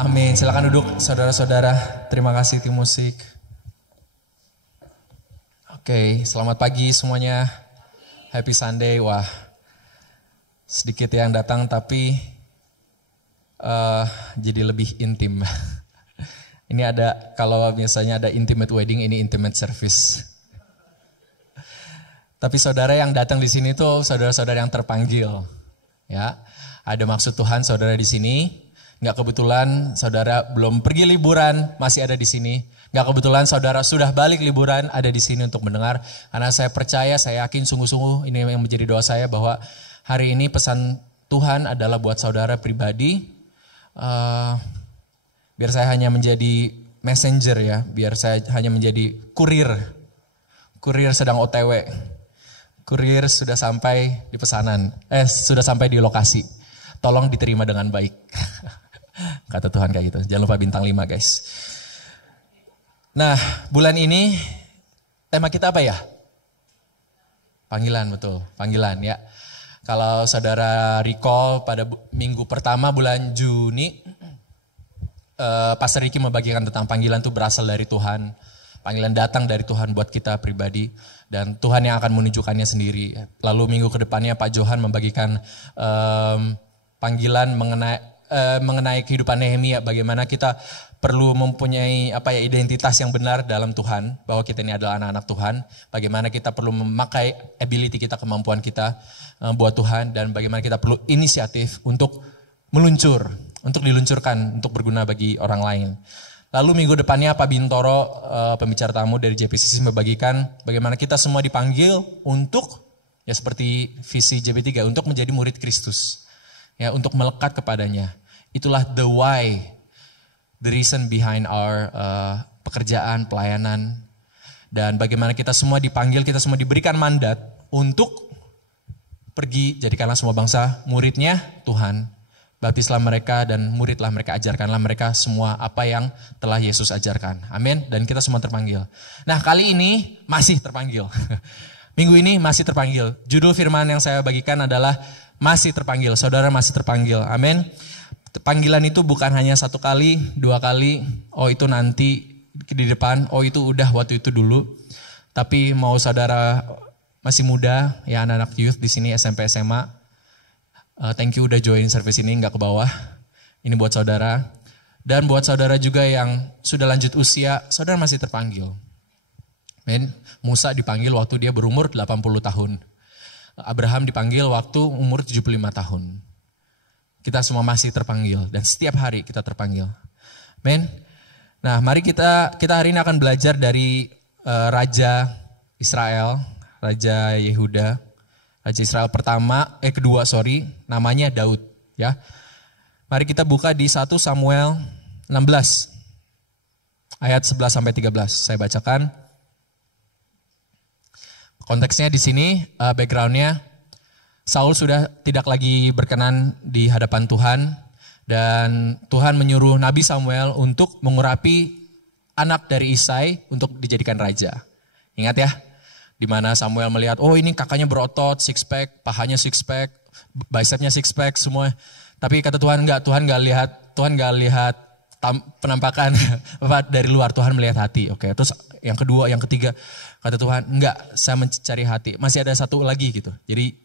Amin. Silakan duduk saudara-saudara. Terima kasih tim musik. Oke, selamat pagi semuanya. Happy Sunday. Wah, sedikit yang datang tapi jadi lebih intim. Ini ada, kalau biasanya ada intimate wedding, ini intimate service. Tapi saudara yang datang di sini tuh saudara-saudara yang terpanggil. Ya, ada maksud Tuhan saudara di sini. Nggak kebetulan saudara belum pergi liburan, masih ada di sini. Nggak kebetulan saudara sudah balik liburan, ada di sini untuk mendengar. Karena saya percaya, saya yakin sungguh-sungguh, ini yang menjadi doa saya bahwa hari ini pesan Tuhan adalah buat saudara pribadi. Biar saya hanya menjadi messenger ya, biar saya hanya menjadi kurir. Kurir sedang OTW. Kurir sudah sampai di pesanan, sudah sampai di lokasi. Tolong diterima dengan baik. Kata Tuhan kayak gitu. Jangan lupa bintang 5 guys. Nah, bulan ini tema kita apa ya? Panggilan, betul. Panggilan ya. Kalau saudara recall pada minggu pertama bulan Juni, Pastor Ricky membagikan tentang panggilan itu berasal dari Tuhan. Panggilan datang dari Tuhan buat kita pribadi. Dan Tuhan yang akan menunjukkannya sendiri. Lalu minggu kedepannya Pak Johan membagikan panggilan mengenai kehidupan Nehemia, bagaimana kita perlu mempunyai identitas yang benar dalam Tuhan, bahwa kita ini adalah anak-anak Tuhan, bagaimana kita perlu memakai ability kita, kemampuan kita buat Tuhan, dan bagaimana kita perlu inisiatif untuk diluncurkan, untuk berguna bagi orang lain. Lalu minggu depannya Pak Bintoro, pembicara tamu dari JPCC, membagikan bagaimana kita semua dipanggil untuk, ya seperti visi JP3, untuk menjadi murid Kristus. Ya, untuk melekat kepadanya. Itulah the why, the reason behind our pekerjaan, pelayanan. Dan bagaimana kita semua dipanggil, kita semua diberikan mandat untuk pergi, jadikanlah semua bangsa muridnya Tuhan. Baptislah mereka dan muridlah mereka, ajarkanlah mereka semua apa yang telah Yesus ajarkan. Amin. Dan kita semua terpanggil. Nah, kali ini masih terpanggil. Minggu ini masih terpanggil. Judul firman yang saya bagikan adalah masih terpanggil, saudara masih terpanggil, amin. Panggilan itu bukan hanya 1 kali, 2 kali, oh itu nanti di depan, oh itu udah waktu itu dulu. Tapi mau saudara masih muda, ya anak-anak youth di sini SMP SMA, thank you udah join service ini, nggak ke bawah. Ini buat saudara. Dan buat saudara juga yang sudah lanjut usia, saudara masih terpanggil. Amin. Musa dipanggil waktu dia berumur 80 tahun. Abraham dipanggil waktu umur 75 tahun. Kita semua masih terpanggil dan setiap hari kita terpanggil. Amen. Nah, mari kita hari ini akan belajar dari Raja Israel, Raja Yehuda. Raja Israel kedua, namanya Daud ya. Mari kita buka di 1 Samuel 16 ayat 11 sampai 13. Saya bacakan. Konteksnya di sini, backgroundnya, Saul sudah tidak lagi berkenan di hadapan Tuhan, dan Tuhan menyuruh Nabi Samuel untuk mengurapi anak dari Isai untuk dijadikan raja. Ingat ya, di mana Samuel melihat, oh ini kakaknya berotot, six pack, pahanya six pack, bicepnya six pack semua. Tapi kata Tuhan enggak, Tuhan enggak lihat penampakan dari luar, Tuhan melihat hati. Oke, terus yang kedua, yang ketiga, kata Tuhan, enggak, saya mencari hati. Masih ada satu lagi gitu. Jadi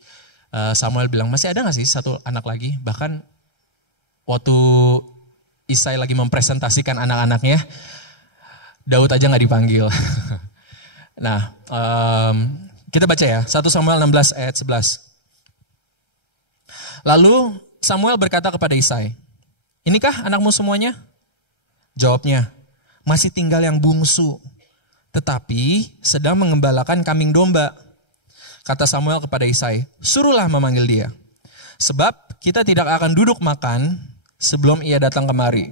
Samuel bilang, masih ada gak sih satu anak lagi? Bahkan waktu Isai lagi mempresentasikan anak-anaknya, Daud aja gak dipanggil. Nah, kita baca ya, 1 Samuel 16 ayat 11. Lalu Samuel berkata kepada Isai, inikah anakmu semuanya? Jawabnya, masih tinggal yang bungsu, tetapi sedang mengembalakan kambing domba. Kata Samuel kepada Isai, suruhlah memanggil dia. Sebab kita tidak akan duduk makan sebelum ia datang kemari.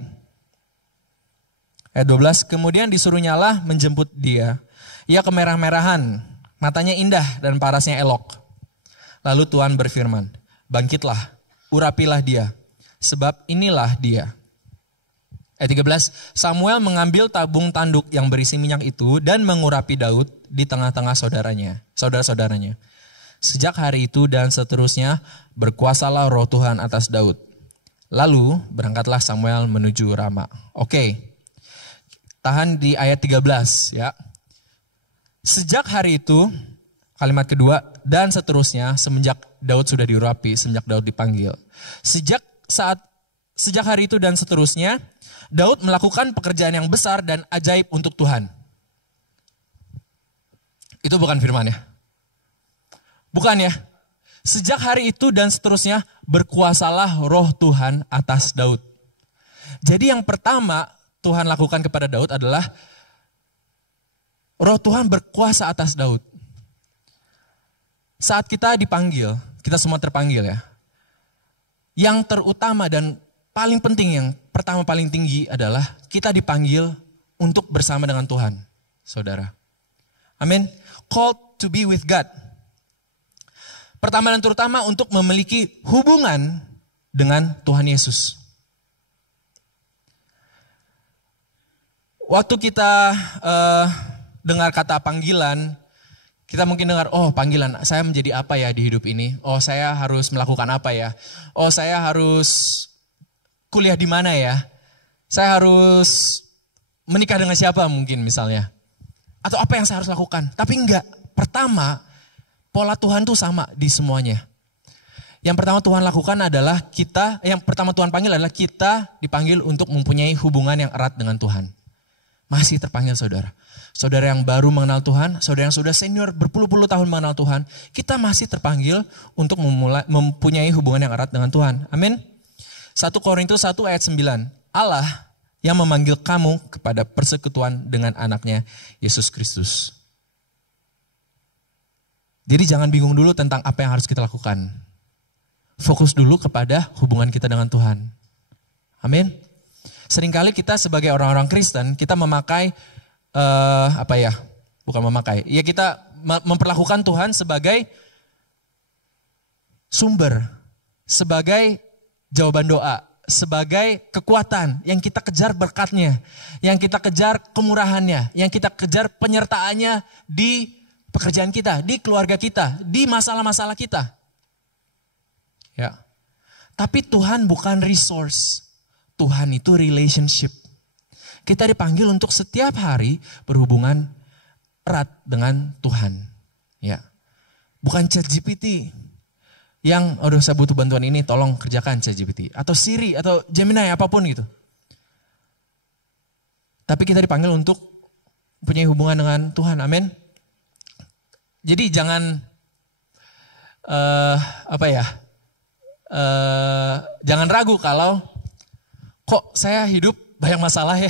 Ayat 12, kemudian disuruhnyalah menjemput dia. Ia kemerah-merahan, matanya indah dan parasnya elok. Lalu Tuhan berfirman, bangkitlah, urapilah dia, sebab inilah dia. Ayat 13, Samuel mengambil tabung tanduk yang berisi minyak itu dan mengurapi Daud di tengah-tengah saudara-saudaranya. Sejak hari itu dan seterusnya berkuasalah roh Tuhan atas Daud. Lalu berangkatlah Samuel menuju Rama. Oke, tahan di ayat 13 ya. Sejak hari itu, kalimat kedua, dan seterusnya semenjak Daud sudah diurapi, semenjak Daud dipanggil. Sejak hari itu dan seterusnya, Daud melakukan pekerjaan yang besar dan ajaib untuk Tuhan. Itu bukan firman ya? Bukan ya? Sejak hari itu dan seterusnya berkuasalah roh Tuhan atas Daud. Jadi yang pertama Tuhan lakukan kepada Daud adalah roh Tuhan berkuasa atas Daud. Saat kita dipanggil, kita semua terpanggil ya. Yang terutama dan paling penting, yang pertama paling tinggi adalah kita dipanggil untuk bersama dengan Tuhan, saudara. Amin. Called to be with God. Pertama dan terutama untuk memiliki hubungan dengan Tuhan Yesus. Waktu kita dengar kata panggilan, kita mungkin dengar, oh panggilan, saya menjadi apa ya di hidup ini? Oh saya harus melakukan apa ya? Oh saya harus kuliah di mana ya? Saya harus menikah dengan siapa mungkin misalnya? Atau apa yang saya harus lakukan? Tapi enggak, pertama pola Tuhan tuh sama di semuanya. Yang pertama Tuhan lakukan adalah yang pertama Tuhan panggil adalah kita dipanggil untuk mempunyai hubungan yang erat dengan Tuhan. Masih terpanggil saudara. Saudara yang baru mengenal Tuhan, saudara yang sudah senior berpuluh-puluh tahun mengenal Tuhan, kita masih terpanggil untuk mempunyai hubungan yang erat dengan Tuhan. Amin. 1 Korintus 1 ayat 9. Allah yang memanggil kamu kepada persekutuan dengan anaknya Yesus Kristus. Jadi jangan bingung dulu tentang apa yang harus kita lakukan. Fokus dulu kepada hubungan kita dengan Tuhan. Amin. Seringkali kita sebagai orang-orang Kristen, kita memakai, kita memperlakukan Tuhan sebagai sumber, sebagai jawaban doa, sebagai kekuatan yang kita kejar berkatnya, yang kita kejar kemurahannya, yang kita kejar penyertaannya di pekerjaan kita, di keluarga kita, di masalah-masalah kita. Ya. Tapi Tuhan bukan resource. Tuhan itu relationship. Kita dipanggil untuk setiap hari berhubungan erat dengan Tuhan. Ya. Bukan ChatGPT yang saya butuh bantuan ini, tolong kerjakan ChatGPT. Atau Siri, atau Gemini, apapun gitu. Tapi kita dipanggil untuk punya hubungan dengan Tuhan, amin. Jadi jangan, jangan ragu kalau, kok saya hidup banyak masalah ya.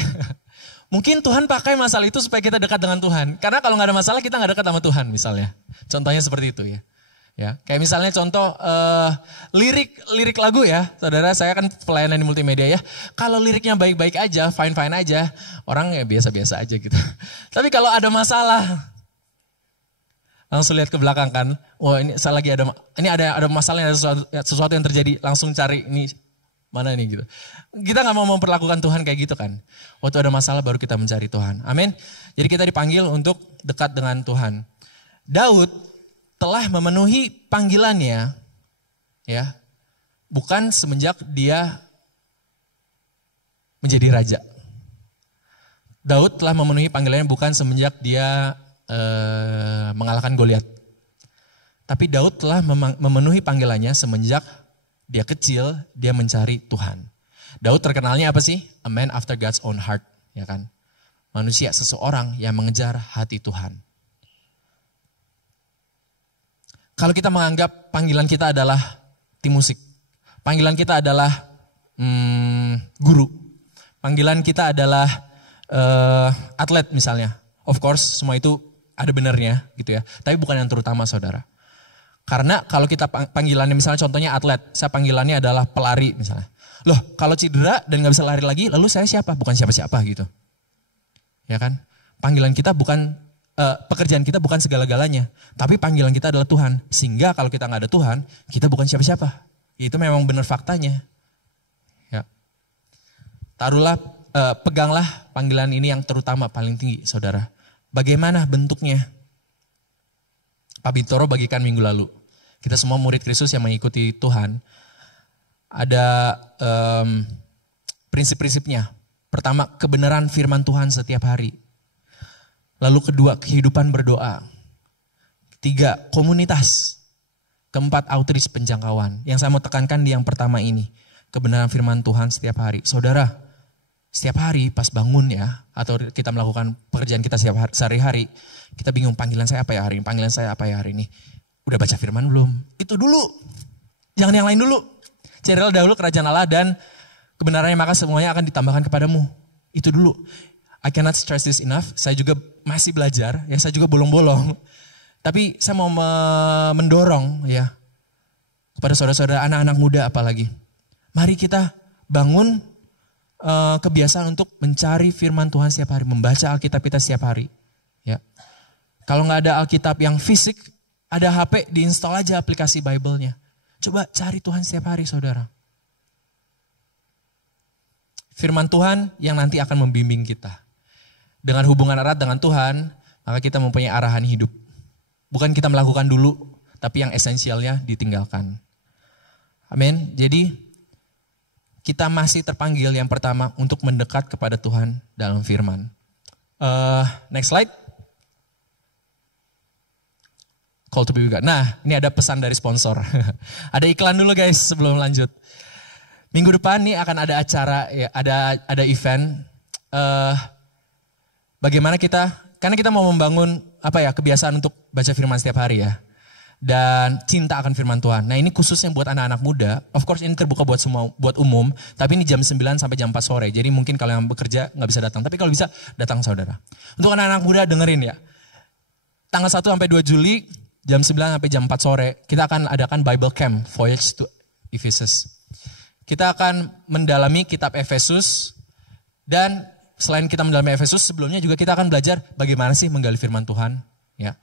Mungkin Tuhan pakai masalah itu supaya kita dekat dengan Tuhan. Karena kalau nggak ada masalah kita nggak dekat sama Tuhan misalnya. Contohnya seperti itu ya. Ya, kayak misalnya contoh lirik lagu ya, saudara, saya kan pelayanan di multimedia ya. Kalau liriknya baik-baik aja, fine-fine aja, orang ya biasa-biasa aja gitu. Tapi kalau ada masalah, langsung lihat ke belakang kan, wah ini saya lagi ada masalah, ada sesuatu yang terjadi, langsung cari ini mana nih gitu. Kita nggak mau memperlakukan Tuhan kayak gitu kan. Waktu ada masalah baru kita mencari Tuhan. Amin. Jadi kita dipanggil untuk dekat dengan Tuhan. Daud telah memenuhi panggilannya, ya, bukan semenjak dia menjadi raja. Daud telah memenuhi panggilannya bukan semenjak dia mengalahkan Goliat. Tapi Daud telah memenuhi panggilannya semenjak dia kecil, dia mencari Tuhan. Daud terkenalnya apa sih? A man after God's own heart, ya kan? Manusia, seseorang yang mengejar hati Tuhan. Kalau kita menganggap panggilan kita adalah tim musik, panggilan kita adalah guru, panggilan kita adalah atlet misalnya. Of course semua itu ada benarnya gitu ya, tapi bukan yang terutama saudara. Karena kalau kita panggilannya misalnya contohnya atlet, saya panggilannya adalah pelari misalnya. Loh kalau cedera dan gak bisa lari lagi, lalu saya siapa? Bukan siapa-siapa gitu. Ya kan? Panggilan kita bukan, pekerjaan kita bukan segala-galanya. Tapi panggilan kita adalah Tuhan. Sehingga kalau kita gak ada Tuhan, kita bukan siapa-siapa. Itu memang benar faktanya. Ya. Taruhlah, peganglah panggilan ini yang terutama, paling tinggi saudara. Bagaimana bentuknya? Pak Bintoro bagikan minggu lalu. Kita semua murid Kristus yang mengikuti Tuhan. ada prinsip-prinsipnya. Pertama, kebenaran firman Tuhan setiap hari. Lalu kedua, kehidupan berdoa. Ketiga, komunitas. Keempat, outreach penjangkauan. Yang saya mau tekankan di yang pertama ini. Kebenaran firman Tuhan setiap hari. Saudara, setiap hari pas bangun ya, atau kita melakukan pekerjaan kita sehari-hari, kita bingung panggilan saya apa ya hari ini, panggilan saya apa ya hari ini. Udah baca firman belum? Itu dulu. Jangan yang lain dulu. Carilah dahulu kerajaan Allah dan kebenarannya, maka semuanya akan ditambahkan kepadamu. Itu dulu. I cannot stress this enough. Saya juga masih belajar, ya saya juga bolong-bolong. Tapi saya mau mendorong ya kepada saudara-saudara, anak-anak muda apalagi. Mari kita bangun kebiasaan untuk mencari firman Tuhan setiap hari, membaca Alkitab kita setiap hari. Ya. Kalau nggak ada Alkitab yang fisik, ada HP, diinstal aja aplikasi Bible-nya. Coba cari Tuhan setiap hari, saudara. Firman Tuhan yang nanti akan membimbing kita. Dengan hubungan erat dengan Tuhan, maka kita mempunyai arahan hidup. Bukan kita melakukan dulu, tapi yang esensialnya ditinggalkan. Amin. Jadi kita masih terpanggil yang pertama untuk mendekat kepada Tuhan dalam firman. Next slide. Call to be God. Nah, ini ada pesan dari sponsor. Ada iklan dulu guys sebelum lanjut. Minggu depan nih akan ada acara, ya, ada event. Bagaimana karena kita mau membangun kebiasaan untuk baca firman setiap hari ya. Dan cinta akan firman Tuhan. Nah ini khususnya buat anak-anak muda. Of course ini terbuka buat umum. Tapi ini jam 9 sampai jam 4 sore. Jadi mungkin kalau yang bekerja nggak bisa datang. Tapi kalau bisa datang saudara. Untuk anak-anak muda dengerin ya. Tanggal 1 sampai 2 Juli jam 9 sampai jam 4 sore. Kita akan adakan Bible Camp Voyage to Ephesus. Kita akan mendalami kitab Efesus. Dan selain kita mendalami Efesus, sebelumnya juga kita akan belajar bagaimana sih menggali firman Tuhan. Ya.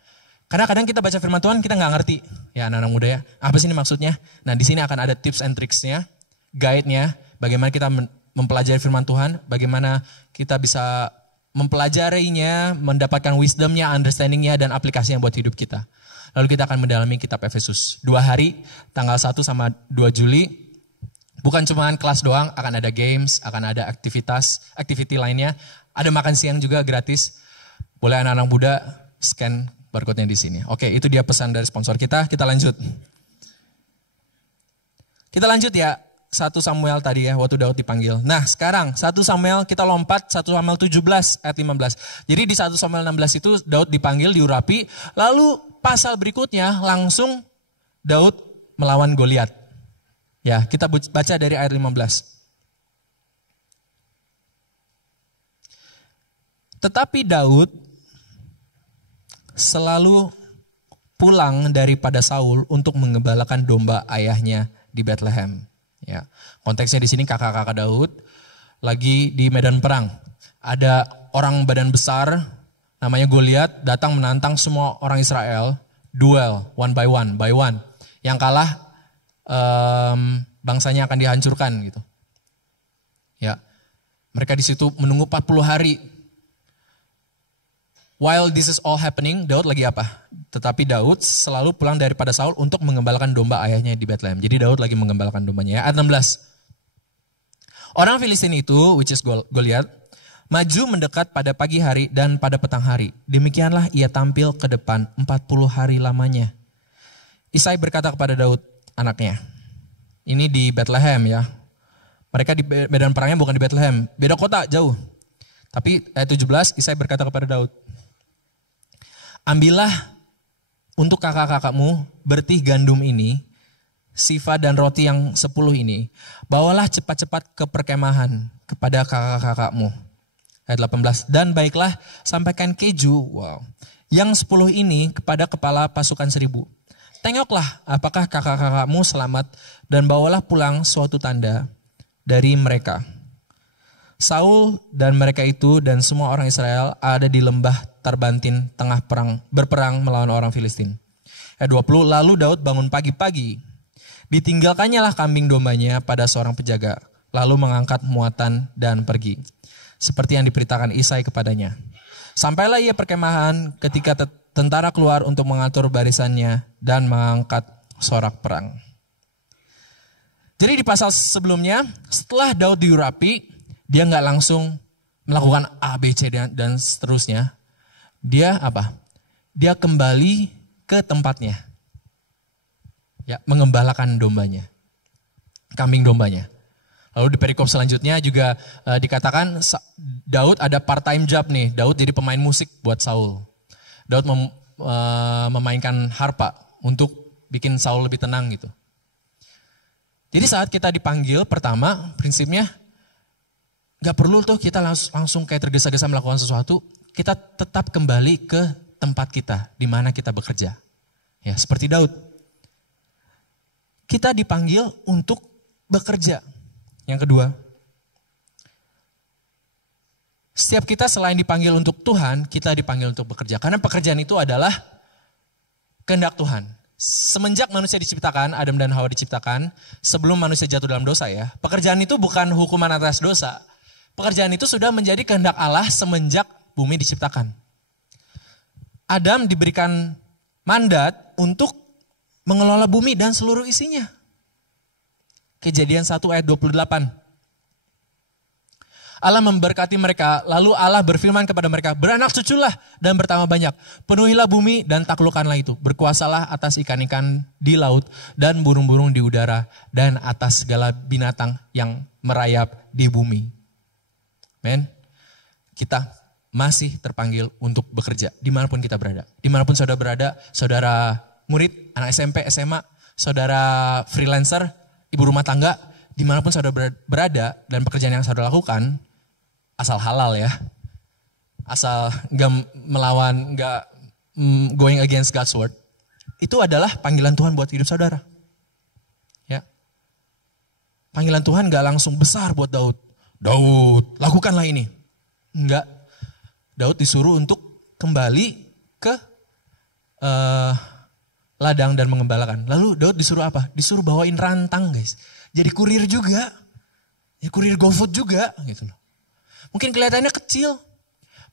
Karena kadang kita baca firman Tuhan kita nggak ngerti, ya anak-anak muda ya. Apa sih ini maksudnya? Nah di sini akan ada tips and tricksnya, guide-nya, bagaimana kita mempelajari firman Tuhan, bagaimana kita bisa mempelajarinya, mendapatkan wisdom-nya, understanding-nya, dan aplikasinya buat hidup kita. Lalu kita akan mendalami kitab Efesus. 2 hari, tanggal 1 sama 2 Juli. Bukan cuma kelas doang, akan ada games, akan ada activity lainnya. Ada makan siang juga gratis. Boleh anak-anak muda scan barcode-nya di sini. Oke, itu dia pesan dari sponsor kita. Kita lanjut. Kita lanjut ya. 1 Samuel tadi ya, waktu Daud dipanggil. Nah sekarang 1 Samuel kita lompat 1 Samuel 17 ayat 15. Jadi di 1 Samuel 16 itu Daud dipanggil, diurapi. Lalu pasal berikutnya langsung Daud melawan Goliat. Ya, kita baca dari ayat 15. Tetapi Daud selalu pulang daripada Saul untuk mengembalakan domba ayahnya di Bethlehem. Ya, konteksnya di sini kakak-kakak Daud lagi di medan perang. Ada orang badan besar namanya Goliat datang menantang semua orang Israel, duel one by one. Yang kalah bangsanya akan dihancurkan gitu. Ya, mereka di situ menunggu 40 hari. While this is all happening, Daud lagi apa? Tetapi Daud selalu pulang daripada Saul untuk mengembalakan domba ayahnya di Bethlehem. Jadi Daud lagi mengembalakan dombanya ya. Ayat 16. Orang Filistin itu, which is Goliat, maju mendekat pada pagi hari dan pada petang hari. Demikianlah ia tampil ke depan 40 hari lamanya. Isai berkata kepada Daud, anaknya. Ini di Bethlehem ya. Mereka di medan perangnya bukan di Bethlehem. Beda kota, jauh. Tapi ayat 17, Isai berkata kepada Daud, ambillah untuk kakak-kakakmu bertih gandum ini, sifa dan roti yang 10 ini. Bawalah cepat-cepat ke perkemahan kepada kakak-kakakmu. Ayat 18. Dan baiklah sampaikan keju yang 10 ini kepada kepala pasukan 1000. Tengoklah apakah kakak-kakakmu selamat dan bawalah pulang suatu tanda dari mereka. Saul dan mereka itu dan semua orang Israel ada di lembah Tarbantin tengah berperang melawan orang Filistin. Ayat 20, lalu Daud bangun pagi-pagi. Ditinggalkannya lah kambing dombanya pada seorang penjaga. Lalu mengangkat muatan dan pergi. Seperti yang diberitakan Isai kepadanya. Sampailah ia perkemahan ketika tentara keluar untuk mengatur barisannya dan mengangkat sorak perang. Jadi di pasal sebelumnya, setelah Daud diurapi, dia nggak langsung melakukan A, B, C, dan seterusnya. Dia apa? Dia kembali ke tempatnya. Ya, mengembalakan dombanya. Kambing dombanya. Lalu di perikop selanjutnya juga dikatakan Daud ada part-time job nih. Daud jadi pemain musik buat Saul. Daud memainkan harpa untuk bikin Saul lebih tenang gitu. Jadi saat kita dipanggil pertama prinsipnya gak perlu tuh kita langsung kayak tergesa-gesa melakukan sesuatu. Kita tetap kembali ke tempat kita di mana kita bekerja. Ya, seperti Daud. Kita dipanggil untuk bekerja. Yang kedua, setiap kita selain dipanggil untuk Tuhan, kita dipanggil untuk bekerja. Karena pekerjaan itu adalah kehendak Tuhan. Semenjak manusia diciptakan, Adam dan Hawa diciptakan, sebelum manusia jatuh dalam dosa ya, pekerjaan itu bukan hukuman atas dosa. Pekerjaan itu sudah menjadi kehendak Allah semenjak bumi diciptakan. Adam diberikan mandat untuk mengelola bumi dan seluruh isinya. Kejadian 1 ayat 28. Allah memberkati mereka, lalu Allah berfirman kepada mereka, beranak cuculah dan bertambah banyak. Penuhilah bumi dan taklukkanlah itu. Berkuasalah atas ikan-ikan di laut dan burung-burung di udara dan atas segala binatang yang merayap di bumi. Men, kita masih terpanggil untuk bekerja dimanapun kita berada. Dimanapun saudara berada, saudara murid, anak SMP, SMA, saudara freelancer, ibu rumah tangga, dimanapun saudara berada dan pekerjaan yang saudara lakukan, asal halal ya, asal gak melawan, gak going against God's word, itu adalah panggilan Tuhan buat hidup saudara. Ya, panggilan Tuhan gak langsung besar buat Daud. Daud, lakukanlah ini. Enggak, Daud disuruh untuk kembali ke ladang dan mengembalakan. Lalu Daud disuruh apa? Disuruh bawain rantang guys. Jadi kurir juga. Ya kurir GoFood juga gitu loh. Mungkin kelihatannya kecil.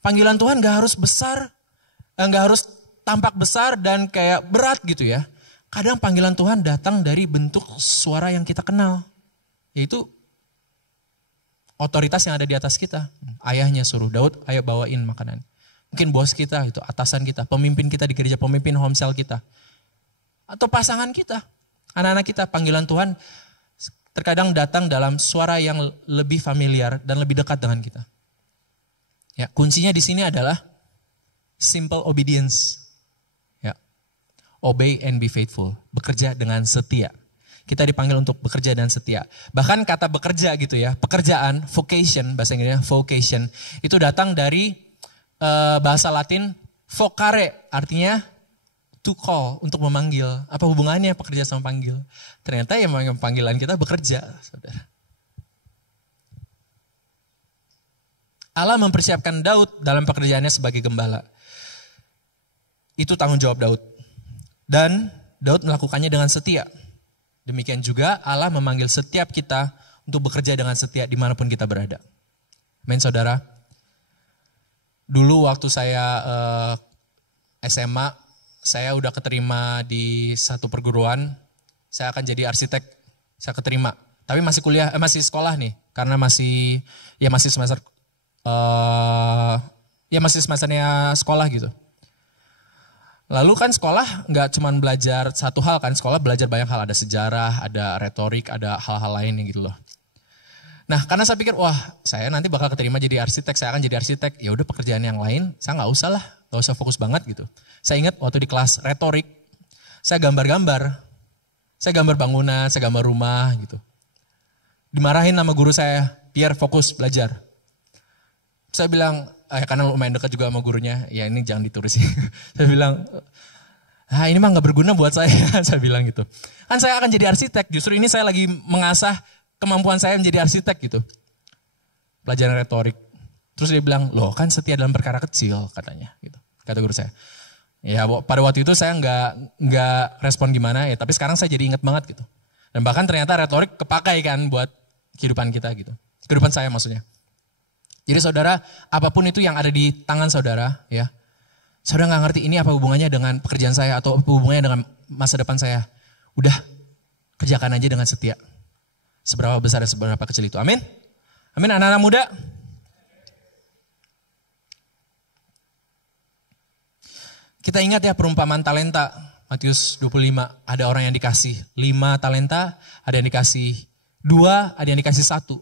Panggilan Tuhan gak harus besar. Gak harus tampak besar dan kayak berat gitu ya. Kadang panggilan Tuhan datang dari bentuk suara yang kita kenal. Yaitu otoritas yang ada di atas kita. Ayahnya suruh Daud, ayo bawain makanan. Mungkin bos kita, itu atasan kita, pemimpin kita di gereja, pemimpin homesel kita. Atau pasangan kita, anak-anak kita, panggilan Tuhan terkadang datang dalam suara yang lebih familiar dan lebih dekat dengan kita. Ya, kuncinya di sini adalah simple obedience. Ya. Obey and be faithful. Bekerja dengan setia. Kita dipanggil untuk bekerja dan setia. Bahkan kata bekerja gitu ya, pekerjaan, vocation, bahasa Inggrisnya vocation, itu datang dari bahasa Latin vocare, artinya to call, untuk memanggil. Apa hubungannya pekerja sama panggil? Ternyata yang panggilan kita bekerja, saudara. Allah mempersiapkan Daud dalam pekerjaannya sebagai gembala. Itu tanggung jawab Daud. Dan Daud melakukannya dengan setia. Demikian juga Allah memanggil setiap kita untuk bekerja dengan setia dimanapun kita berada. Amin saudara. Dulu waktu saya SMA, saya udah keterima di satu perguruan, saya akan jadi arsitek, saya keterima. Tapi masih kuliah, masih sekolah nih, karena masih semester, masih semesternya sekolah gitu. Lalu kan sekolah nggak cuma belajar satu hal kan, sekolah belajar banyak hal, ada sejarah, ada retorik, ada hal-hal lainnya gitu loh. Nah karena saya pikir, wah saya nanti bakal keterima jadi arsitek, saya akan jadi arsitek, ya udah pekerjaan yang lain, saya nggak usah lah, nggak usah fokus banget gitu. Saya ingat waktu di kelas retorik, saya gambar-gambar, saya gambar bangunan, saya gambar rumah gitu. Dimarahin sama guru saya, biar fokus belajar. Saya bilang, karena lumayan dekat juga sama gurunya, ya ini jangan diturusin. Saya bilang, ini mah gak berguna buat saya, saya bilang gitu. Kan saya akan jadi arsitek, justru ini saya lagi mengasah kemampuan saya menjadi arsitek gitu. Pelajaran retorik. Terus dia bilang, loh kan setia dalam perkara kecil katanya, gitu. Kata guru saya. Ya pada waktu itu saya nggak respon gimana ya, tapi sekarang saya jadi ingat banget gitu. Dan bahkan ternyata retorik kepakai kan buat kehidupan kita gitu. Kehidupan saya maksudnya. Jadi saudara, apapun itu yang ada di tangan saudara, ya, saudara nggak ngerti ini apa hubungannya dengan pekerjaan saya atau apa hubungannya dengan masa depan saya. Udah, kerjakan aja dengan setia. seberapa besar dan seberapa kecil itu. Amin. Amin anak-anak muda. Kita ingat ya perumpamaan talenta, Matius 25, ada orang yang dikasih 5 talenta, ada yang dikasih 2, ada yang dikasih 1.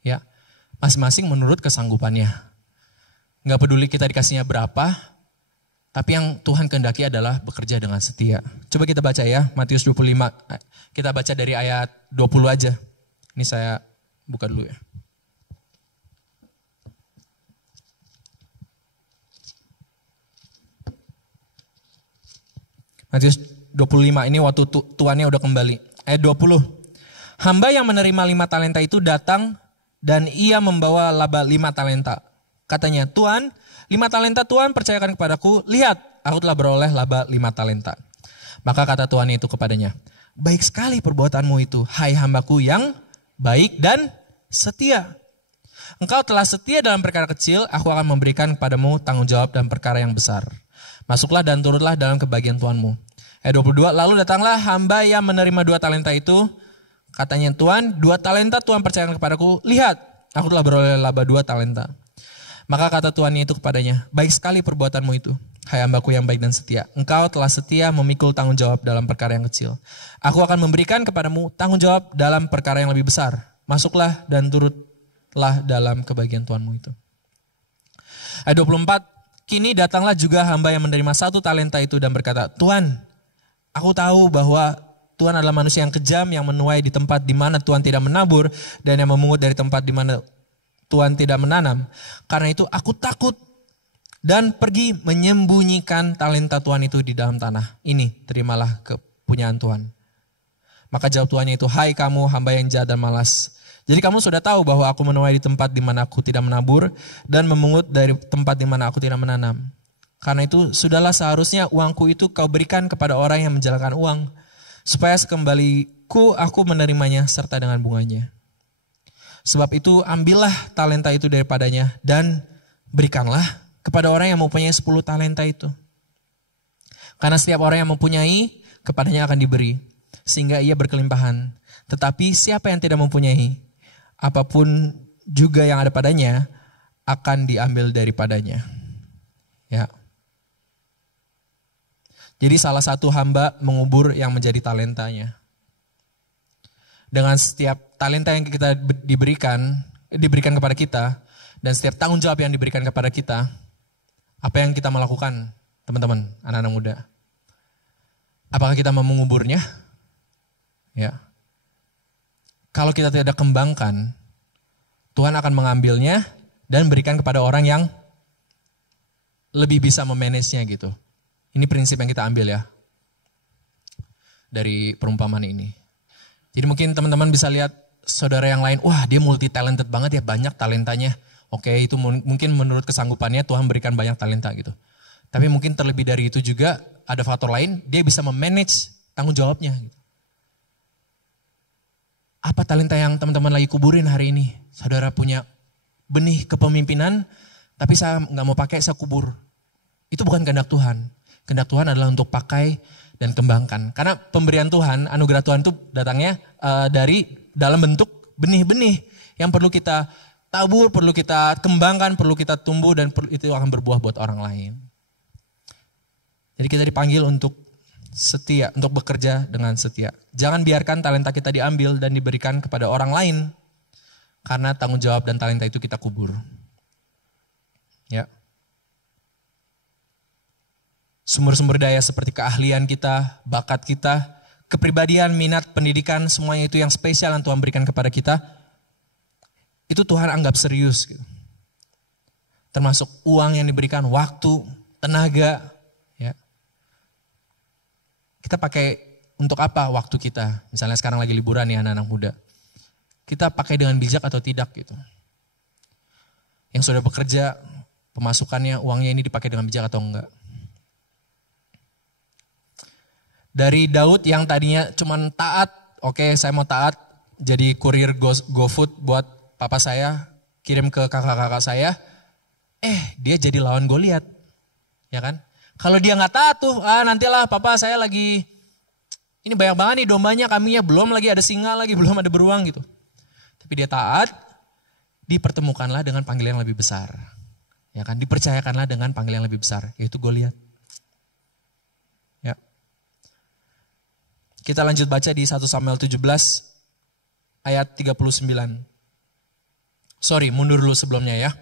Ya, masing-masing menurut kesanggupannya. Nggak peduli kita dikasihnya berapa, tapi yang Tuhan kehendaki adalah bekerja dengan setia. Coba kita baca ya, Matius 25, kita baca dari ayat 20 aja. Ini saya buka dulu ya. Matius 25 ini waktu tuannya udah kembali. Ayat 20. Hamba yang menerima 5 talenta itu datang dan ia membawa laba 5 talenta. Katanya, Tuan, 5 talenta Tuhan percayakan kepadaku. Lihat, aku telah beroleh laba 5 talenta. Maka kata tuannya itu kepadanya, baik sekali perbuatanmu itu, hai hambaku yang baik dan setia. Engkau telah setia dalam perkara kecil, aku akan memberikan kepadamu tanggung jawab dalam perkara yang besar. Masuklah dan turutlah dalam kebahagiaan Tuanmu. Ayat 22, lalu datanglah hamba yang menerima 2 talenta itu. Katanya, Tuan, 2 talenta Tuhan percayakan kepadaku. Lihat, aku telah beroleh laba 2 talenta. Maka kata tuannya itu kepadanya, baik sekali perbuatanmu itu, hai hambaku yang baik dan setia. Engkau telah setia memikul tanggung jawab dalam perkara yang kecil. Aku akan memberikan kepadamu tanggung jawab dalam perkara yang lebih besar. Masuklah dan turutlah dalam kebahagiaan Tuanmu itu. Ayat 24, kini datanglah juga hamba yang menerima 1 talenta itu dan berkata, Tuan, aku tahu bahwa Tuhan adalah manusia yang kejam, yang menuai di tempat di mana Tuhan tidak menabur, dan yang memungut dari tempat di mana Tuhan tidak menanam. Karena itu aku takut dan pergi menyembunyikan talenta Tuhan itu di dalam tanah. Ini terimalah kepunyaan Tuhan. Maka jawab tuannya itu, hai kamu hamba yang jahat dan malas. Jadi kamu sudah tahu bahwa aku menuai di tempat di mana aku tidak menabur dan memungut dari tempat di mana aku tidak menanam. Karena itu sudahlah seharusnya uangku itu kau berikan kepada orang yang menjalankan uang, supaya sekembaliku aku menerimanya serta dengan bunganya. Sebab itu ambillah talenta itu daripadanya dan berikanlah kepada orang yang mempunyai 10 talenta itu. Karena setiap orang yang mempunyai, kepadanya akan diberi, sehingga ia berkelimpahan. Tetapi siapa yang tidak mempunyai, apapun juga yang ada padanya akan diambil daripadanya. Ya. Jadi salah satu hamba mengubur yang menjadi talentanya. Dengan setiap talenta yang kita diberikan kepada kita, dan setiap tanggung jawab yang diberikan kepada kita, apa yang kita melakukan, teman-teman, anak-anak muda? Apakah kita mau menguburnya? Ya. Kalau kita tidak kembangkan, Tuhan akan mengambilnya dan berikan kepada orang yang lebih bisa memanage-nya gitu. Ini prinsip yang kita ambil ya dari perumpamaan ini. Jadi mungkin teman-teman bisa lihat saudara yang lain, wah dia multi talented banget ya, banyak talentanya. Oke, itu mungkin menurut kesanggupannya Tuhan berikan banyak talenta gitu. Tapi mungkin terlebih dari itu juga ada faktor lain, dia bisa memanage tanggung jawabnya. Gitu. Apa talenta yang teman-teman lagi kuburin hari ini? Saudara punya benih kepemimpinan, tapi saya nggak mau pakai, saya kubur. Itu bukan kehendak Tuhan. Kehendak Tuhan adalah untuk pakai dan kembangkan. Karena pemberian Tuhan, anugerah Tuhan itu datangnya dari dalam bentuk benih-benih yang perlu kita tabur, perlu kita kembangkan, perlu kita tumbuh, dan itu akan berbuah buat orang lain. Jadi kita dipanggil untuk setia, untuk bekerja dengan setia. Jangan biarkan talenta kita diambil dan diberikan kepada orang lain, karena tanggung jawab dan talenta itu kita kubur. Ya. Sumber-sumber daya seperti keahlian kita, bakat kita, kepribadian, minat, pendidikan, semuanya itu yang spesial yang Tuhan berikan kepada kita, itu Tuhan anggap serius. Gitu. Termasuk uang yang diberikan, waktu, tenaga. Ya. Kita pakai untuk apa waktu kita? Misalnya sekarang lagi liburan nih anak-anak muda. Kita pakai dengan bijak atau tidak gitu. Yang sudah bekerja, pemasukannya, uangnya ini dipakai dengan bijak atau enggak. Dari Daud yang tadinya cuma taat, oke saya mau taat, jadi kurir GoFood buat papa saya, kirim ke kakak-kakak saya, dia jadi lawan Goliat, ya kan? Kalau dia nggak taat tuh, nantilah papa saya lagi Ini banyak banget nih dombanya, kambingnya, belum lagi ada singa lagi, belum ada beruang gitu. Tapi dia taat, dipertemukanlah dengan panggilan yang lebih besar. Ya kan, dipercayakanlah dengan panggilan yang lebih besar, yaitu Goliat. Ya. Kita lanjut baca di 1 Samuel 17 ayat 39. Sorry, mundur dulu sebelumnya ya.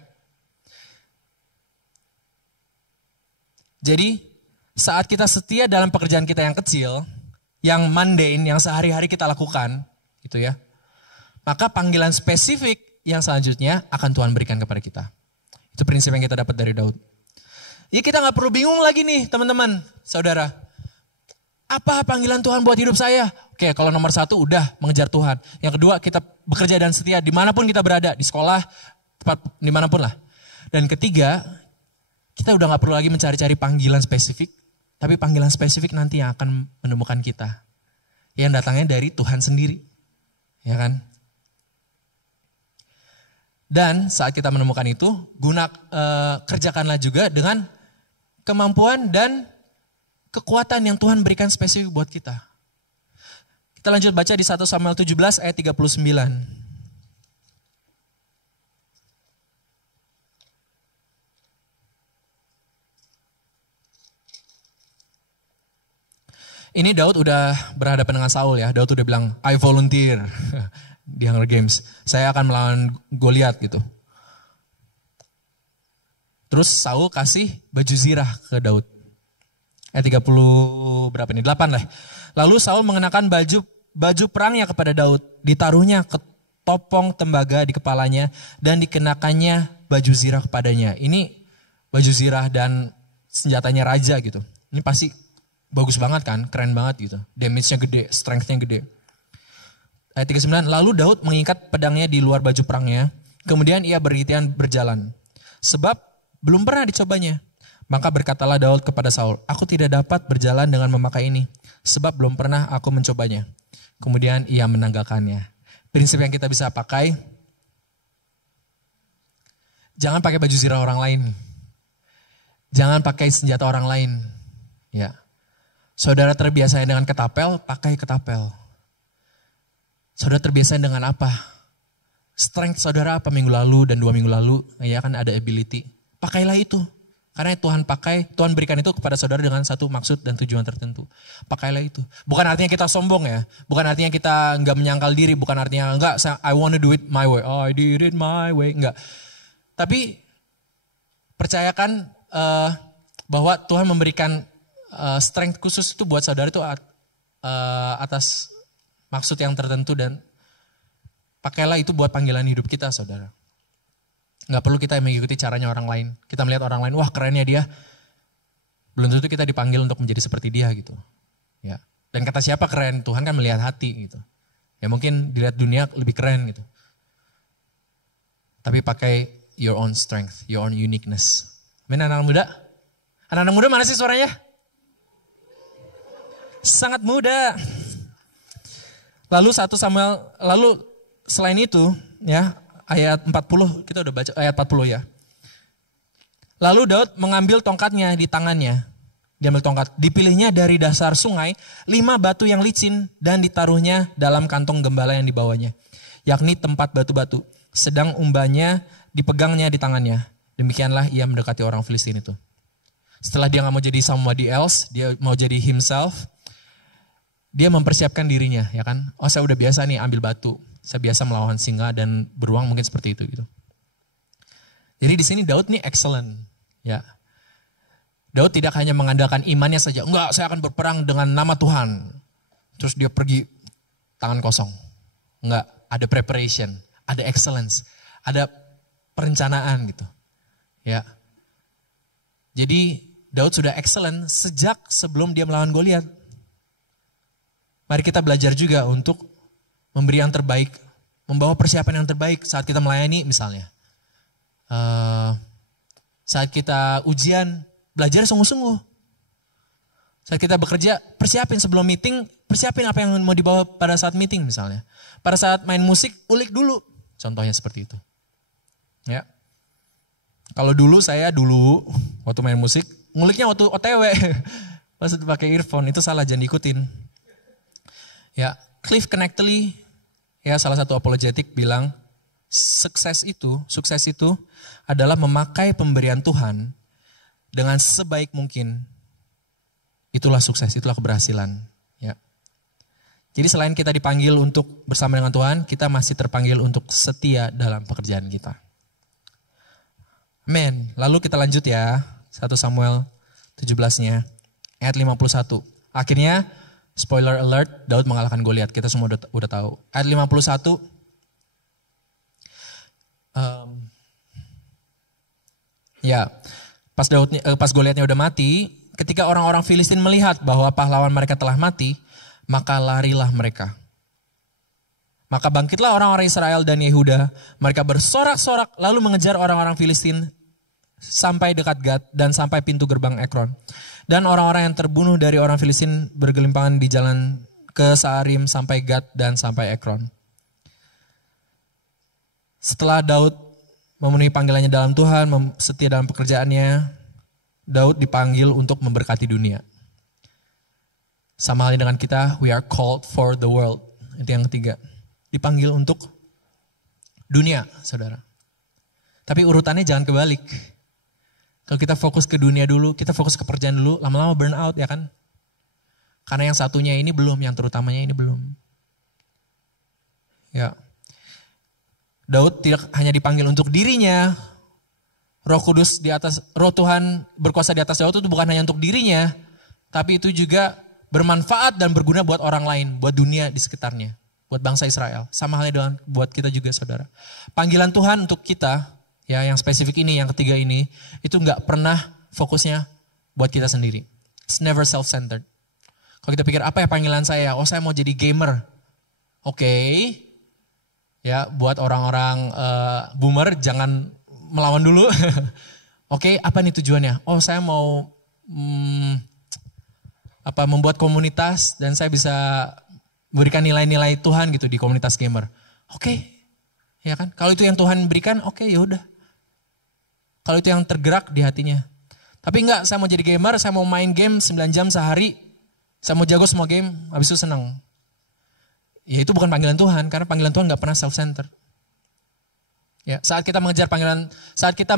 Jadi, saat kita setia dalam pekerjaan kita yang kecil, yang mundane, yang sehari-hari kita lakukan, gitu ya. Maka panggilan spesifik yang selanjutnya akan Tuhan berikan kepada kita. Itu prinsip yang kita dapat dari Daud. Ya kita gak perlu bingung lagi nih teman-teman, saudara. Apa panggilan Tuhan buat hidup saya? Oke, kalau nomor 1 udah mengejar Tuhan. Yang kedua, kita bekerja dan setia dimanapun kita berada, di sekolah, tempat dimanapun lah. Dan ketiga, kita udah gak perlu lagi mencari-cari panggilan spesifik, tapi panggilan spesifik nanti yang akan menemukan kita. Yang datangnya dari Tuhan sendiri. Ya kan? Dan saat kita menemukan itu, kerjakanlah juga dengan kemampuan dan kekuatan yang Tuhan berikan spesifik buat kita. Kita lanjut baca di 1 Samuel 17 ayat 39. Ini Daud udah berhadapan dengan Saul ya. Daud udah bilang, I volunteer di Hunger Games. Saya akan melawan Goliat gitu. Terus Saul kasih baju zirah ke Daud. Ayat 30 berapa nih? 8 lah. Lalu Saul mengenakan baju perangnya kepada Daud. Ditaruhnya ke topong tembaga di kepalanya dan dikenakannya baju zirah kepadanya. Ini baju zirah dan senjatanya raja gitu. Ini pasti bagus banget kan, keren banget gitu. Damage-nya gede, strength-nya gede. Ayat 39, lalu Daud mengikat pedangnya di luar baju perangnya. Kemudian ia berhentian berjalan. Sebab belum pernah dicobanya. Maka berkatalah Daud kepada Saul, aku tidak dapat berjalan dengan memakai ini. Sebab belum pernah aku mencobanya. Kemudian ia menanggalkannya. Prinsip yang kita bisa pakai, jangan pakai baju zirah orang lain. Jangan pakai senjata orang lain. Ya. Saudara terbiasa dengan ketapel, pakai ketapel. Saudara terbiasa dengan apa? Strength saudara apa minggu lalu dan 2 minggu lalu, ya kan ada ability. Pakailah itu. Karena Tuhan berikan itu kepada saudara dengan satu maksud dan tujuan tertentu. Pakailah itu. Bukan artinya kita sombong ya. Bukan artinya kita enggak menyangkal diri. Bukan artinya enggak, I want to do it my way. Oh, I did it my way. Enggak. Tapi percayakan bahwa Tuhan memberikan strength khusus itu buat saudara itu atas maksud yang tertentu dan pakailah itu buat panggilan hidup kita saudara. Nggak perlu kita mengikuti caranya orang lain. Kita melihat orang lain, wah kerennya dia. Belum tentu kita dipanggil untuk menjadi seperti dia gitu. Ya. Dan kata siapa keren? Tuhan kan melihat hati gitu. Ya mungkin dilihat dunia lebih keren gitu. Tapi pakai your own strength, your own uniqueness. Amin anak-anak muda? Anak-anak muda mana sih suaranya? Sangat muda. Lalu selain itu ya ayat 40 kita udah baca ayat 40 ya. Lalu Daud mengambil tongkatnya di tangannya. Dia ambil tongkat, dipilihnya dari dasar sungai 5 batu yang licin dan ditaruhnya dalam kantong gembala yang dibawanya, yakni tempat batu-batu. Sedang umbanya dipegangnya di tangannya. Demikianlah ia mendekati orang Filistin itu. Setelah dia gak mau jadi somebody else, dia mau jadi himself. Dia mempersiapkan dirinya, ya kan? Oh, saya udah biasa nih ambil batu. Saya biasa melawan singa dan beruang mungkin seperti itu gitu. Jadi di sini Daud nih excellent, ya. Daud tidak hanya mengandalkan imannya saja. Enggak, saya akan berperang dengan nama Tuhan. Terus dia pergi tangan kosong. Enggak, ada preparation, ada excellence, ada perencanaan gitu. Ya. Jadi Daud sudah excellent sejak sebelum dia melawan Goliat. Mari kita belajar juga untuk memberi yang terbaik, membawa persiapan yang terbaik saat kita melayani misalnya. Saat kita ujian, belajar sungguh-sungguh. Saat kita bekerja, persiapin sebelum meeting, persiapin apa yang mau dibawa pada saat meeting misalnya. Pada saat main musik, ulik dulu. Contohnya seperti itu. Ya. Kalau saya dulu waktu main musik, nguliknya waktu OTW. Pas pakai earphone, itu salah, jangan diikutin. Ya, Cliff Kenneckley, ya salah satu apologetik bilang, sukses itu adalah memakai pemberian Tuhan dengan sebaik mungkin. Itulah sukses, itulah keberhasilan. Ya. Jadi selain kita dipanggil untuk bersama dengan Tuhan, kita masih terpanggil untuk setia dalam pekerjaan kita. Amin. Lalu kita lanjut ya, 1 Samuel 17-nya, ayat 51. Akhirnya, spoiler alert, Daud mengalahkan Goliat. Kita semua udah tahu. Ayat 51. Pas Goliatnya udah mati, ketika orang-orang Filistin melihat bahwa pahlawan mereka telah mati, maka larilah mereka. Maka bangkitlah orang-orang Israel dan Yehuda. Mereka bersorak-sorak lalu mengejar orang-orang Filistin sampai dekat Gad dan sampai pintu gerbang Ekron. Dan orang-orang yang terbunuh dari orang Filistin bergelimpangan di jalan ke Saarim sampai Gad dan sampai Ekron. Setelah Daud memenuhi panggilannya dalam Tuhan, setia dalam pekerjaannya, Daud dipanggil untuk memberkati dunia. Sama halnya dengan kita, we are called for the world. Itu yang ketiga. Dipanggil untuk dunia, saudara. Tapi urutannya jangan kebalik. Kalau kita fokus ke dunia dulu, kita fokus ke pekerjaan dulu, lama-lama burn out ya kan. Karena yang satunya ini belum, yang terutamanya ini belum. Ya. Daud tidak hanya dipanggil untuk dirinya, Roh Kudus di atas, Roh Tuhan berkuasa di atas Daud itu bukan hanya untuk dirinya, tapi itu juga bermanfaat dan berguna buat orang lain, buat dunia di sekitarnya, buat bangsa Israel. Sama halnya dengan buat kita juga, saudara. Panggilan Tuhan untuk kita, ya yang spesifik ini, yang ketiga ini, itu nggak pernah fokusnya buat kita sendiri. It's never self-centered. Kalau kita pikir apa ya panggilan saya? Oh, saya mau jadi gamer. Oke. Ya, buat orang-orang boomer jangan melawan dulu. Oke, apa nih tujuannya? Oh, saya mau membuat komunitas dan saya bisa berikan nilai-nilai Tuhan gitu di komunitas gamer. Oke. Ya kan? Kalau itu yang Tuhan berikan, oke, ya udah. Kalau itu yang tergerak di hatinya. Tapi enggak, saya mau jadi gamer, saya mau main game 9 jam sehari, saya mau jago semua game, habis itu senang. Ya itu bukan panggilan Tuhan, karena panggilan Tuhan enggak pernah self-centered. Ya, saat kita mengejar panggilan, saat kita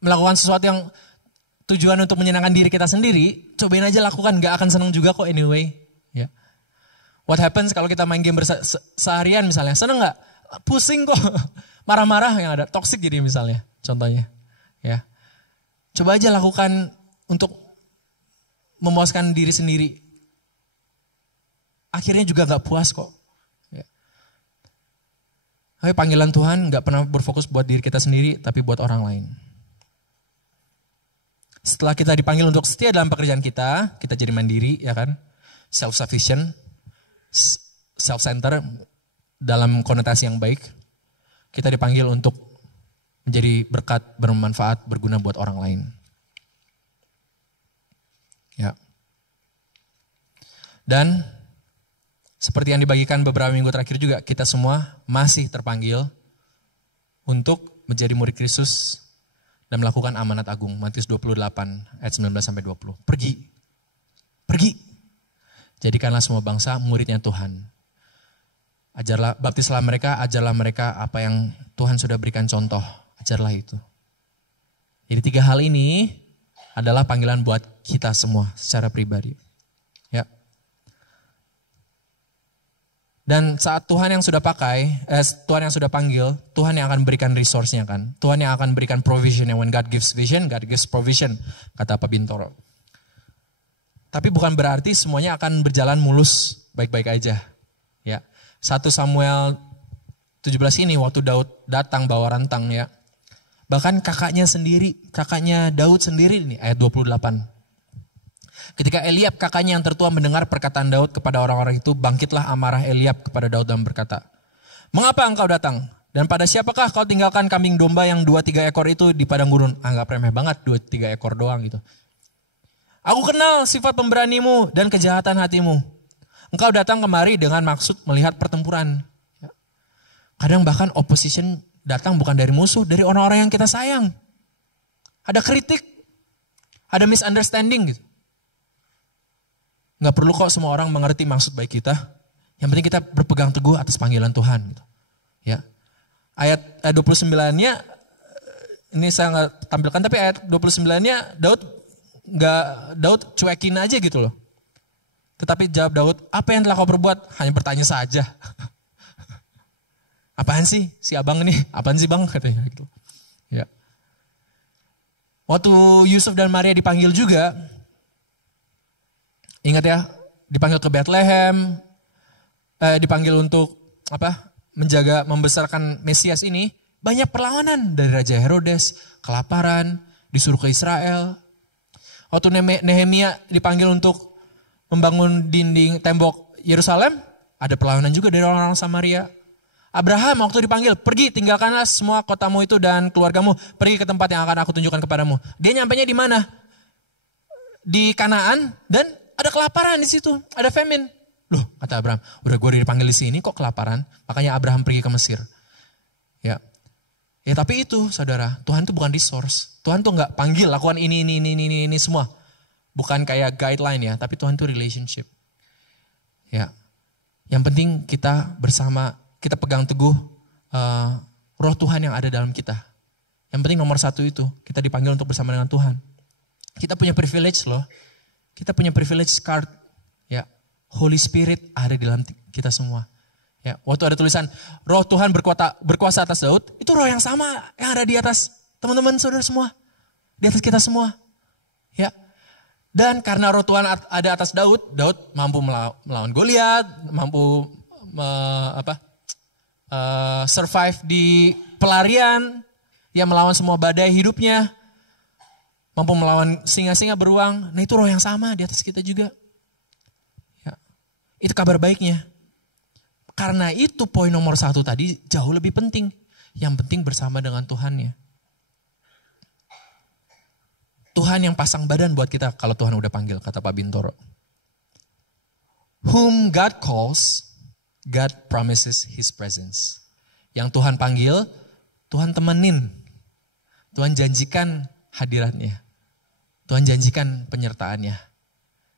melakukan sesuatu yang tujuan untuk menyenangkan diri kita sendiri, cobain aja lakukan, enggak akan senang juga kok anyway. Ya. What happens kalau kita main game seharian misalnya, senang enggak? Pusing kok, marah-marah yang ada, toxic jadi misalnya, contohnya. Ya, coba aja lakukan untuk memuaskan diri sendiri. Akhirnya juga gak puas kok. Ya. Tapi panggilan Tuhan gak pernah berfokus buat diri kita sendiri, tapi buat orang lain. Setelah kita dipanggil untuk setia dalam pekerjaan kita jadi mandiri, ya kan? Self-sufficient, self-centered dalam konotasi yang baik. Kita dipanggil untuk menjadi berkat, bermanfaat, berguna buat orang lain. Ya. Dan seperti yang dibagikan beberapa minggu terakhir juga, kita semua masih terpanggil untuk menjadi murid Kristus dan melakukan amanat agung. Matius 28 ayat 19-20. Pergi. Jadikanlah semua bangsa muridnya Tuhan. Baptislah mereka, ajarlah mereka apa yang Tuhan sudah berikan contoh. Ajarlah itu. Jadi 3 hal ini adalah panggilan buat kita semua secara pribadi. Ya. Dan saat Tuhan yang sudah Tuhan yang sudah panggil, Tuhan yang akan berikan resource-nya kan. Tuhan yang akan berikan provision. When God gives vision, God gives provision, kata Pak Bintoro. Tapi bukan berarti semuanya akan berjalan mulus, baik-baik aja. Ya. 1 Samuel 17 ini waktu Daud datang bawa rantang ya. Bahkan kakaknya Daud sendiri ini ayat 28. Ketika Eliab kakaknya yang tertua mendengar perkataan Daud kepada orang-orang itu, bangkitlah amarah Eliab kepada Daud dan berkata, "Mengapa engkau datang? Dan pada siapakah kau tinggalkan kambing domba yang 2-3 ekor itu di padang gurun?" Anggap remeh banget 2-3 ekor doang gitu. "Aku kenal sifat pemberanimu dan kejahatan hatimu. Engkau datang kemari dengan maksud melihat pertempuran." Kadang bahkan opposition datang bukan dari musuh, dari orang-orang yang kita sayang. Ada kritik, ada misunderstanding gitu. Gak perlu kok semua orang mengerti maksud baik kita. Yang penting kita berpegang teguh atas panggilan Tuhan. Gitu. Ya. Ayat 29-nya, ini saya nggak tampilkan, tapi ayat 29-nya Daud cuekin aja gitu loh. Tetapi jawab Daud, apa yang telah kau perbuat? Hanya bertanya saja. Apaan sih si abang ini? Apaan sih bang? Katanya gitu. Ya. Waktu Yusuf dan Maria dipanggil juga, ingat ya, dipanggil ke Bethlehem, dipanggil untuk menjaga, membesarkan Mesias ini, banyak perlawanan dari Raja Herodes, kelaparan, disuruh ke Israel. Waktu Nehemia dipanggil untuk membangun dinding tembok Yerusalem, ada perlawanan juga dari orang-orang Samaria. Abraham waktu dipanggil, pergi tinggalkanlah semua kotamu itu dan keluargamu, pergi ke tempat yang akan aku tunjukkan kepadamu. Dia nyampainya di mana? Di Kanaan, dan ada kelaparan di situ, ada famine. Loh, kata Abraham, udah gue dipanggil di sini kok kelaparan, makanya Abraham pergi ke Mesir. Ya, tapi itu saudara, Tuhan itu bukan resource. Tuhan tuh nggak panggil lakukan ini semua. Bukan kayak guideline ya, tapi Tuhan itu relationship. Ya, yang penting kita bersama, kita pegang teguh roh Tuhan yang ada dalam kita. Yang penting nomor satu itu, kita dipanggil untuk bersama dengan Tuhan. Kita punya privilege loh, kita punya privilege card. Ya, Holy Spirit ada di dalam kita semua. Ya, waktu ada tulisan roh Tuhan berkuasa atas Daud, itu roh yang sama yang ada di atas teman-teman saudara semua. Di atas kita semua. Ya. Dan karena roh Tuhan ada atas Daud mampu melawan Goliat, mampu survive di pelarian, ya melawan semua badai hidupnya, mampu melawan singa-singa beruang. Nah itu roh yang sama di atas kita juga. Ya. Itu kabar baiknya. Karena itu poin nomor 1 tadi jauh lebih penting. Yang penting bersama dengan Tuhannya. Tuhan yang pasang badan buat kita kalau Tuhan udah panggil, kata Pak Bintoro. Whom God calls, God promises His presence. Yang Tuhan panggil, Tuhan temenin. Tuhan janjikan hadiratnya. Tuhan janjikan penyertaannya.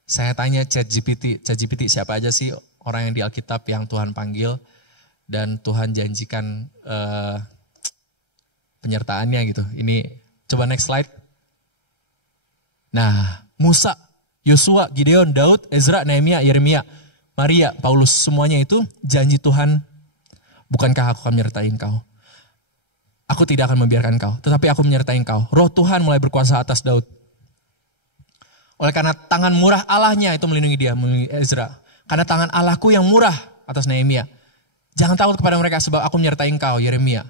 Saya tanya ChatGPT siapa aja sih orang yang di Alkitab yang Tuhan panggil dan Tuhan janjikan penyertaannya gitu. Ini coba next slide. Nah, Musa, Yosua, Gideon, Daud, Ezra, Nehemia, Yeremia, Maria, Paulus, semuanya itu janji Tuhan. Bukankah aku akan menyertai engkau? Aku tidak akan membiarkan engkau, tetapi aku menyertai engkau. Roh Tuhan mulai berkuasa atas Daud. Oleh karena tangan murah Allahnya itu melindungi dia, melindungi Ezra. Karena tangan Allahku yang murah atas Nehemia. Jangan takut kepada mereka sebab aku menyertai engkau, Yeremia,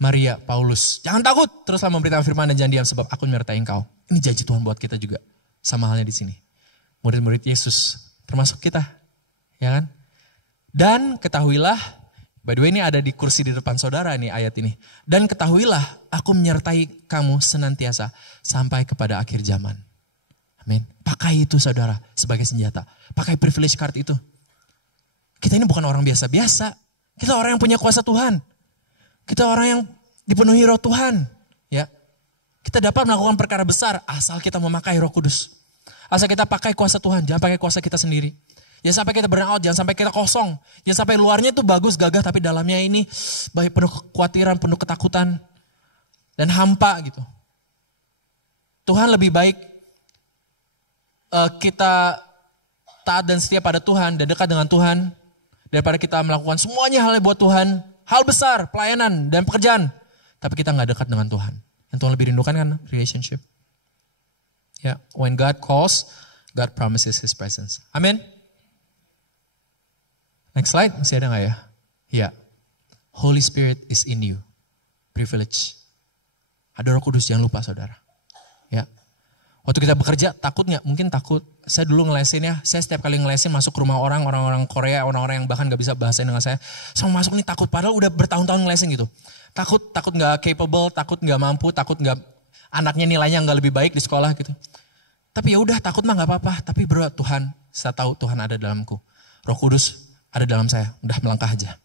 Maria, Paulus. Jangan takut, teruslah memberitakan firman dan jangan diam sebab aku menyertai engkau. Ini janji Tuhan buat kita juga. Sama halnya di sini. Murid-murid Yesus, termasuk kita. Ya kan? Dan ketahuilah, by the way ini ada di kursi di depan saudara nih ayat ini. Dan ketahuilah, aku menyertai kamu senantiasa sampai kepada akhir zaman. Amin. Pakai itu saudara sebagai senjata. Pakai privilege card itu. Kita ini bukan orang biasa-biasa. Kita orang yang punya kuasa Tuhan. Kita orang yang dipenuhi roh Tuhan. Ya. Kita dapat melakukan perkara besar asal kita memakai Roh Kudus. Asal kita pakai kuasa Tuhan, jangan pakai kuasa kita sendiri. Jangan sampai kita burn out, jangan sampai kita kosong. Jangan sampai luarnya itu bagus, gagah, tapi dalamnya ini baik penuh kekhawatiran, penuh ketakutan. Dan hampa gitu. Tuhan lebih baik kita taat dan setia pada Tuhan dan dekat dengan Tuhan. Daripada kita melakukan semuanya hal buat Tuhan. Hal besar, pelayanan dan pekerjaan. Tapi kita gak dekat dengan Tuhan. Yang Tuhan lebih rindukan kan relationship. Ya, when God calls, God promises His presence. Amin. Next slide, masih ada gak ya? Ya. Holy Spirit is in you. Privilege. Ada Roh Kudus, jangan lupa saudara. Ya. Waktu kita bekerja, takut gak? Mungkin takut. Saya dulu ngelesin ya, saya setiap kali ngelesin masuk ke rumah orang-orang Korea, orang-orang yang bahkan gak bisa bahasain dengan saya. Saya masuk nih takut, padahal udah bertahun-tahun ngelesin gitu. Takut gak capable, takut gak mampu, takut gak anaknya nilainya gak lebih baik di sekolah gitu. Tapi ya udah takut mah gak apa-apa. Tapi bro Tuhan, saya tahu Tuhan ada dalamku. Roh Kudus ada dalam saya. Udah melangkah aja.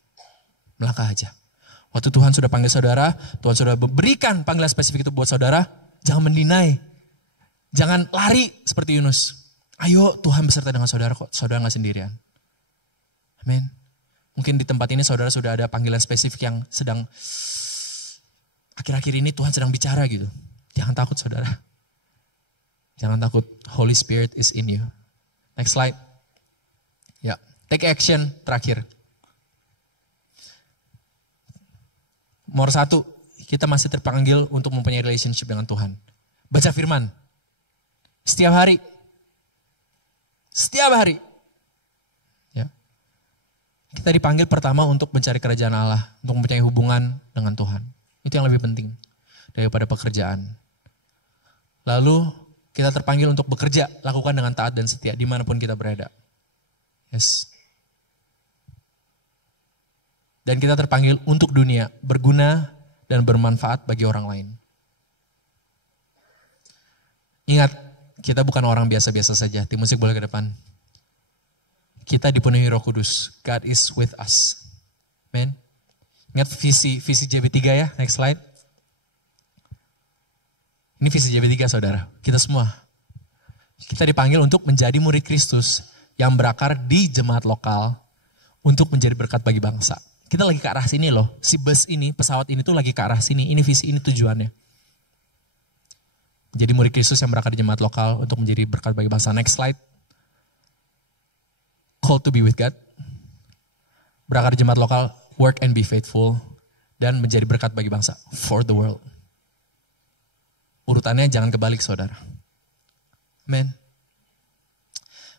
Melangkah aja. Waktu Tuhan sudah panggil saudara, Tuhan sudah berikan panggilan spesifik itu buat saudara. Jangan mendinai. Jangan lari seperti Yunus. Ayo Tuhan beserta dengan saudara kok. Saudara gak sendirian. Amin. Mungkin di tempat ini saudara sudah ada panggilan spesifik yang sedang, akhir-akhir ini Tuhan sedang bicara gitu. Jangan takut saudara. Jangan takut, Holy Spirit is in you. Next slide. Ya, take action terakhir. Nomor 1, kita masih terpanggil untuk mempunyai relationship dengan Tuhan. Baca firman. Setiap hari. Setiap hari. Ya. Kita dipanggil pertama untuk mencari kerajaan Allah. Untuk mempunyai hubungan dengan Tuhan. Itu yang lebih penting daripada pekerjaan. Lalu kita terpanggil untuk bekerja. Lakukan dengan taat dan setia dimanapun kita berada. Yes. Dan kita terpanggil untuk dunia, berguna dan bermanfaat bagi orang lain. Ingat, kita bukan orang biasa-biasa saja. Tim musik boleh ke depan. Kita dipenuhi Roh Kudus. God is with us. Amen. Ingat visi JB3 ya, next slide. Ini visi JB3 saudara, kita semua. Kita dipanggil untuk menjadi murid Kristus yang berakar di jemaat lokal untuk menjadi berkat bagi bangsa. Kita lagi ke arah sini loh. Si bus ini, pesawat ini tuh lagi ke arah sini. Ini visi, ini tujuannya. Jadi murid Kristus yang berakar di jemaat lokal untuk menjadi berkat bagi bangsa. Next slide. Call to be with God. Berakar di jemaat lokal, work and be faithful. Dan menjadi berkat bagi bangsa. For the world. Urutannya jangan kebalik saudara. Amen.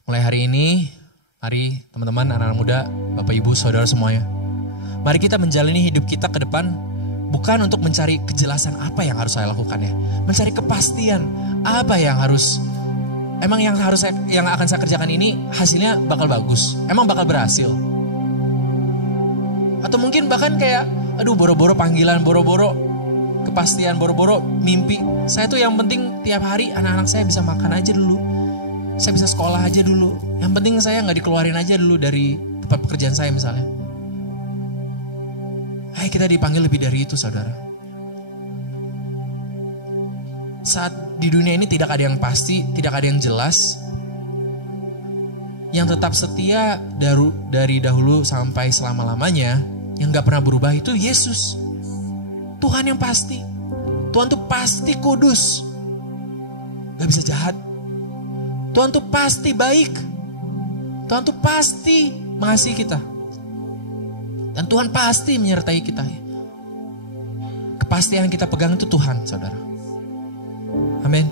Mulai hari ini, mari teman-teman, anak-anak muda, Bapak Ibu, saudara semuanya. Mari kita menjalani hidup kita ke depan bukan untuk mencari kejelasan apa yang harus saya lakukan ya. Mencari kepastian apa yang harus, emang yang akan saya kerjakan ini hasilnya bakal bagus. Emang bakal berhasil. Atau mungkin bahkan kayak, aduh boro-boro panggilan, boro-boro kepastian, boro-boro mimpi. Saya tuh yang penting tiap hari anak-anak saya bisa makan aja dulu. Saya bisa sekolah aja dulu. Yang penting saya gak dikeluarin aja dulu dari tempat pekerjaan saya misalnya. Hai, kita dipanggil lebih dari itu saudara. Saat di dunia ini tidak ada yang pasti, tidak ada yang jelas. Yang tetap setia dari dahulu sampai selama-lamanya, yang gak pernah berubah itu Yesus. Tuhan yang pasti. Tuhan tuh pasti kudus. Gak bisa jahat. Tuhan tuh pasti baik. Tuhan tuh pasti mengasihi kita. Dan Tuhan pasti menyertai kita. Kepastian yang kita pegang itu Tuhan, saudara. Amin.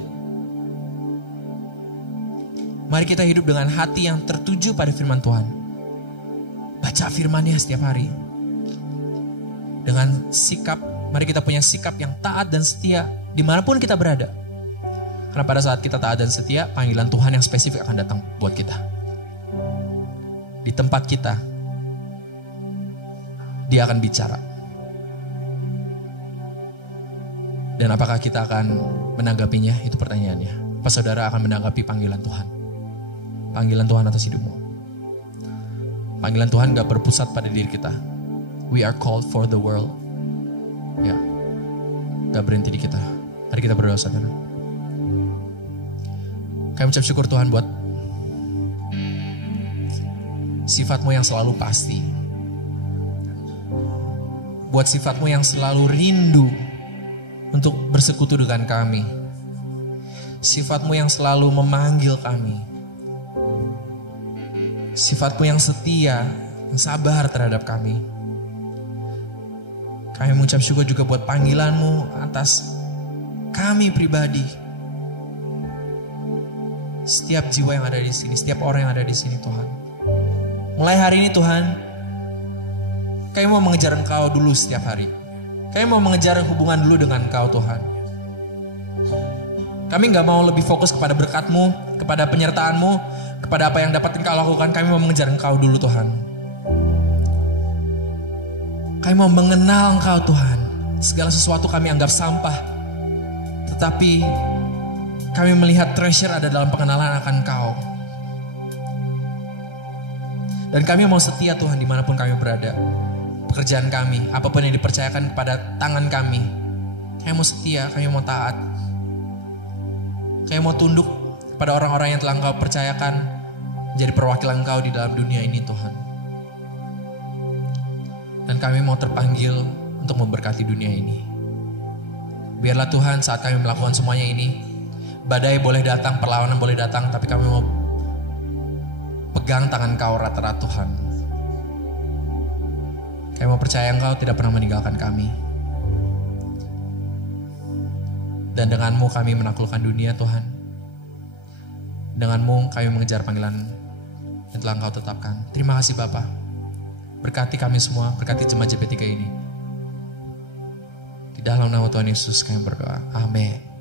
Mari kita hidup dengan hati yang tertuju pada firman Tuhan. Baca firman-Nya setiap hari. Dengan sikap, mari kita punya sikap yang taat dan setia dimanapun kita berada. Karena pada saat kita taat dan setia, panggilan Tuhan yang spesifik akan datang buat kita. Di tempat kita, Dia akan bicara. Dan apakah kita akan menanggapinya? Itu pertanyaannya. Apa saudara akan menanggapi panggilan Tuhan? Panggilan Tuhan atas hidupmu. Panggilan Tuhan gak berpusat pada diri kita. We are called for the world. Ya, gak berhenti di kita. Mari kita berdoa saudara. Kami ucap syukur Tuhan buat sifat-Mu yang selalu pasti. Buat sifat-Mu yang selalu rindu untuk bersekutu dengan kami. Sifat-Mu yang selalu memanggil kami. Sifat-Mu yang setia, yang sabar terhadap kami. Kami mengucap syukur juga buat panggilan-Mu atas kami pribadi. Setiap jiwa yang ada di sini, setiap orang yang ada di sini Tuhan. Mulai hari ini Tuhan, kami mau mengejar Engkau dulu setiap hari. Kami mau mengejar hubungan dulu dengan Engkau Tuhan. Kami gak mau lebih fokus kepada berkat-Mu, kepada penyertaan-Mu, kepada apa yang dapat Engkau lakukan. Kami mau mengejar Engkau dulu Tuhan. Kami mau mengenal Engkau Tuhan. Segala sesuatu kami anggap sampah. Tetapi kami melihat treasure ada dalam pengenalan akan Engkau. Dan kami mau setia Tuhan dimanapun kami berada. Pekerjaan kami, apapun yang dipercayakan kepada tangan kami. Kami mau setia, kami mau taat. Kami mau tunduk kepada orang-orang yang telah Engkau percayakan jadi perwakilan Engkau di dalam dunia ini Tuhan. Dan kami mau terpanggil untuk memberkati dunia ini. Biarlah Tuhan saat kami melakukan semuanya ini, badai boleh datang, perlawanan boleh datang, tapi kami mau pegang tangan Kau erat-erat Tuhan. Kami mau percaya Engkau tidak pernah meninggalkan kami. Dan dengan-Mu kami menaklukkan dunia Tuhan. Dengan-Mu kami mengejar panggilan yang telah Engkau tetapkan. Terima kasih Bapa. Berkati kami semua, berkati jemaat JP3 ini. Di dalam nama Tuhan Yesus kami berdoa. Amin.